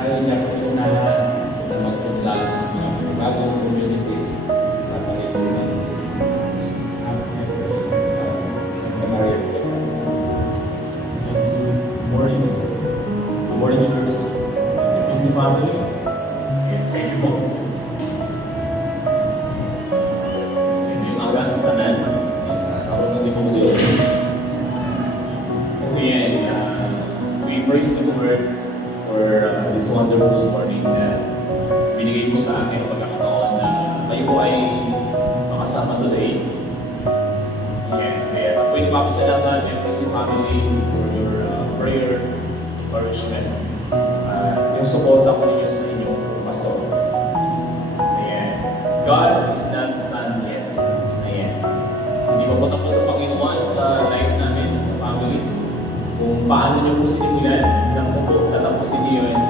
kaya niya patunahan na magtulad ng bagong communities sa Panginoon sa Santa Maria. Morning. Morning, church. Busy family. Thank you po. Thank you mga sa tanan. Ako na di po dito. Okay, we praise the Lord for this wonderful morning na binigay mo sa akin ang pagkakataon na kayo po ay makasama today. Kaya ako yung papasalamat and busy family for your prayer, encouragement, yung support ako ninyo sa inyong pastor. Ayan. God is not done yet. Ayan. Hindi pa po tapos ang Panginoon sa life namin, sa family. Kung paano niyo po sinimulan, lang po po tatapusin niyo yun.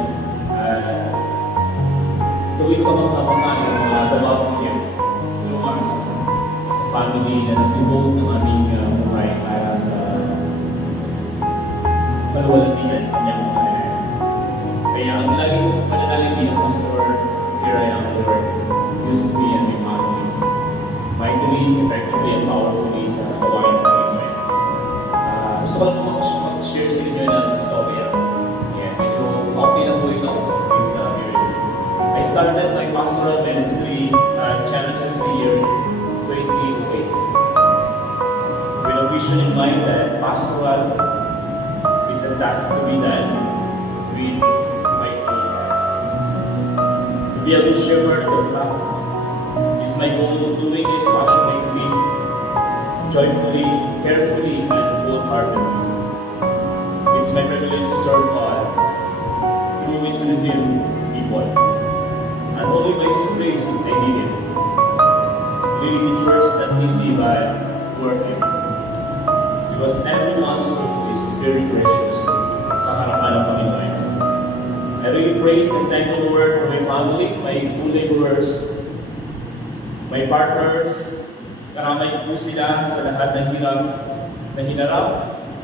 Tuwing ka magkapangkaan ng mga gawa niyo through us sa family na nag-devote ng aming buhay para sa kaluwalhatian ng kanyang buhay. Kaya ang lagi ko panalangin bilang pastor, here I am, Lord, use me and my family mightily, effectively, and powerfully sa gawain ng Panginoon. Gusto ko lang po mag-share sa inyo ng istorya. Yeah, medyo okay na po ito. Please hear it. I started my pastoral ministry Challenge this year 2008 with a vision in mind that pastoral is a task to be done with my to be a good shepherd of God is my goal, doing it passionately, joyfully, carefully, and wholeheartedly. It's my privilege to serve God through His redeemed people. And only by His grace I did it. Leading the church not easy but worth it. Because everyone's soul is very precious sa harapan ng Panginoon. I really praise and thank the Lord for my family, my co-laborers, my partners. Karamay ko po sila sa lahat ng hirap na hinarap,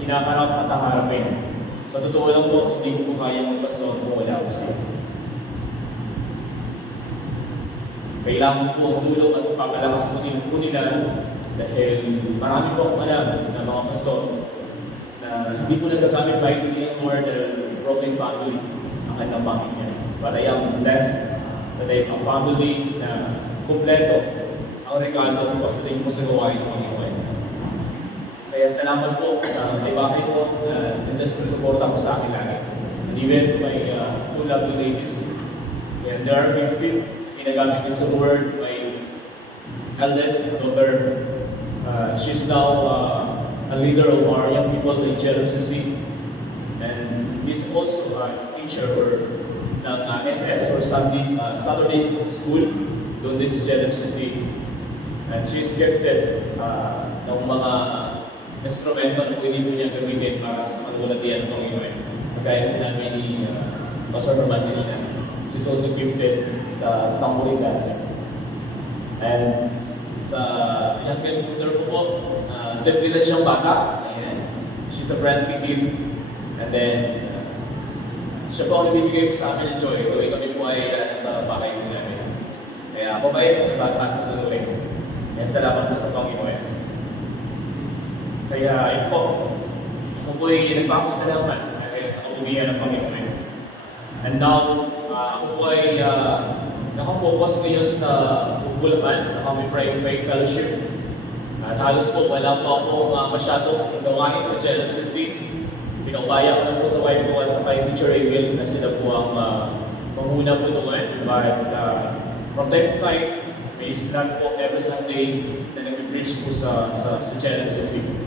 hinaharap at haharapin. Sa totoo lang po, hindi ko po kayang magpastor kung wala po sila. Kailangan po ang tulong at papalakas po nila dahil marami po akong alam na mga pastor na hindi po nagagamit vitally anymore the broken family ang kanyang pamilya. But I am blessed that I have a family na kumpleto ang regalo pagdating po sa gawain ng Panginoon. Kaya salamat po sa may bahay po na nandiyan sa suporta po sa akin lagi. And even my two lovely ladies, and they are gifted, ginagamit niyo sa word, my eldest daughter, she's now a leader of our young people in JLMCC, and he's also a teacher ng SS or Saturday school doon din sa JLMCC. And she's gifted ng mga instrumento na pwede po niya gamitin para sa kaluwalhatian ng Panginoon. Kagaya na sinabi ni Pastor Roman kanina, she's also gifted sa tambourine dancing. And sa youngest daughter ko po, simple lang siyang bata. Ayan. She's a friendly kid. And then, siya po ang nabibigay po sa amin ng joy. Tuwing kami po ay nasa bahay po namin. Kaya mabait, bata ko sa tuwing. Kaya salamat po sa Panginoon. Kaya ito po, ako po ay nagpapasalamat sa kabuhian ng Panginoon. And now, ako po ay nakafocus ngayon sa Bulacan, sa kami Private Faith Fellowship. At halos po wala po akong masyadong gawain sa JLMCC. Pinaubaya ko na po sa wife ko at sa kay Teacher Abel na sila po ang manghuna po doon. But from time to time, may slot po every Sunday na nag-preach po sa JLMCC.